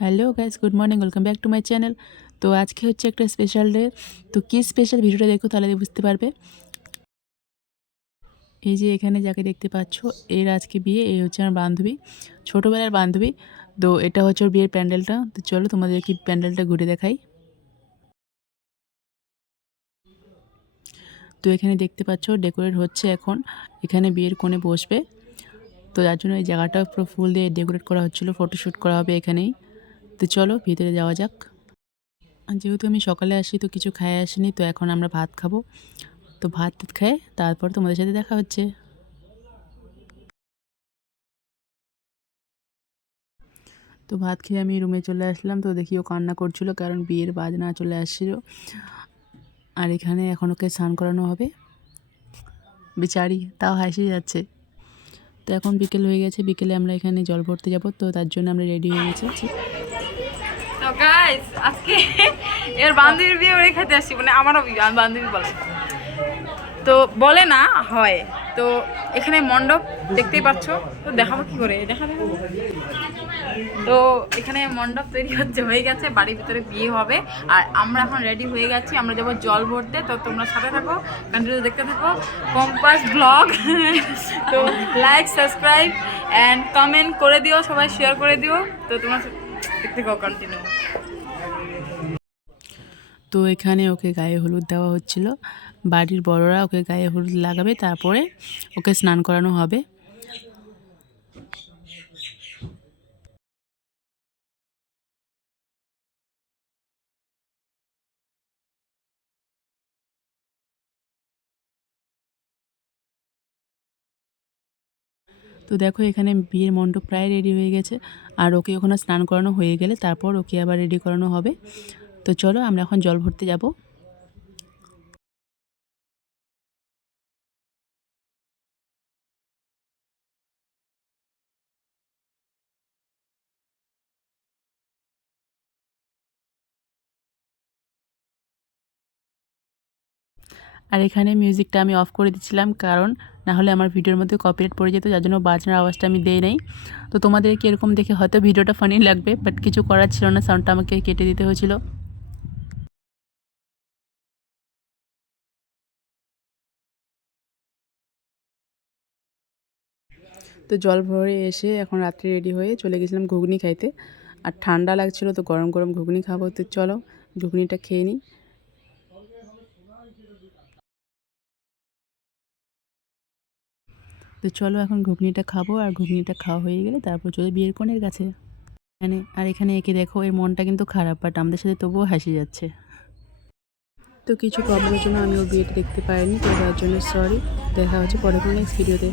Hello guys, good morning, welcome back to my channel. তো আজকে হচ্ছে একটা স্পেশাল ডে। তো কী স্পেশাল, ভিডিওটা দেখো তাহলে বুঝতে পারবে। এই যে এখানে যাকে দেখতে পাচ্ছ, এর আজকে বিয়ে। এই হচ্ছে আমার বান্ধবী, ছোটোবেলার বান্ধবী। তো এটা হচ্ছে ওর বিয়ের প্যান্ডেলটা। তো চলো তোমাদের কি প্যান্ডেলটা ঘুরে দেখাই। তো এখানে দেখতে পাচ্ছ ডেকোরেট হচ্ছে এখন। এখানে বিয়ের কোণে বসবে, তো যার জন্য এই জায়গাটা পুরো ফুল দিয়ে ডেকোরেট করা হচ্ছিলো, ফটোশ্যুট করা হবে এখানেই। তো চলো ভিতরে যাওয়া যাক। যেহেতু আমি সকালে আসি তো কিছু খায় আসিনি, তো এখন আমরা ভাত খাবো। তো ভাত খেয়ে তারপর তোমাদের সাথে দেখা হচ্ছে। তো ভাত খেয়ে আমি রুমে চলে আসলাম। তো দেখি ও কান্না করছিল, কারণ বিয়ের বাজনা চলে আসছিল। আর এখানে এখন ওকে স্নান করানো হবে, বেচারি তাও হাসি যাচ্ছে। তো এখন বিকেল হয়ে গেছে, বিকেলে আমরা এখানে জল ভরতে যাব, তো তার জন্য আমরা রেডি হয়ে গেছি। তো গাইস আজকে এর বান্ধবীর বিয়ে ওরে খেতে আসছি, মানে আমারও বিয়ে, আমি বান্ধবী বলে তো বলে না হয়। তো এখানে মণ্ডপ দেখতেই পাচ্ছ, তো দেখাবো কি করে, দেখাবো। তো এখানে মণ্ডপ তৈরি হয়ে গেছে, বাড়ির ভিতরে বিয়ে হবে। আর আমরা এখন রেডি হয়ে গেছি, আমরা যাবো জল ভরতে। তো তোমরা সাথে থাকো, কন্টিনিউ দেখতে থাকো কম্পাস ব্লগ। তো লাইক, সাবস্ক্রাইব অ্যান্ড কমেন্ট করে দিও, সবাই শেয়ার করে দিও। তো তোমরা দেখতে থাকো কন্টিনিউ। তো এখানে ওকে গায়ে হলুদ দেওয়া হচ্ছিল, বাড়ির বড়রা ওকে গায়ে হলুদ লাগাবে, তারপরে ওকে স্নান করানো হবে। তো দেখো এখানে বিয়ের মণ্ডপ প্রায় রেডি হয়ে গেছে, আর ওকে ওখানে স্নান করানো হয়ে গেলে তারপর ওকে আবার রেডি করানো হবে। তো চলো আমরা এখন জল ভরতে যাব। আর এখানে মিউজিকটা আমি অফ করে দিচ্ছিলাম, কারণ না হলে আমার ভিডিওর মধ্যে কপিরাইট পড়ে যেত, যার জন্য বাজনার আওয়াজটা আমি দেই নাই। তো তোমাদের কীরকম দেখে হয়তো ভিডিওটা ফানি লাগবে, বাট কিছু করার ছিল না, সাউন্ডটা আমাকে কেটে দিতে হয়েছিল। তো জল ভরে এসে এখন রাত্রে রেডি হয়ে চলে গেছিলাম ঘুগনি খাইতে। আর ঠান্ডা লাগছিল, তো গরম গরম ঘুগনি খাবো। তো চলো ঘুগনিটা খেয়ে নিই। তো চলো এখন ঘুগনিটা খাবো, আর ঘুগনিটা খাওয়া হয়ে গেলে তারপর চলে বিয়ের কনের কাছে। এখানে একে দেখো, এর মনটা কিন্তু খারাপ, বাট আমাদের সাথে তবুও হাসি যাচ্ছে। তো কিছু প্রবলেমের জন্য আমি ওর বিয়েটা দেখতে পারিনি, তো তার জন্য সরি। দেখা হচ্ছে পরে কোনো নেক্সট ভিডিওতে।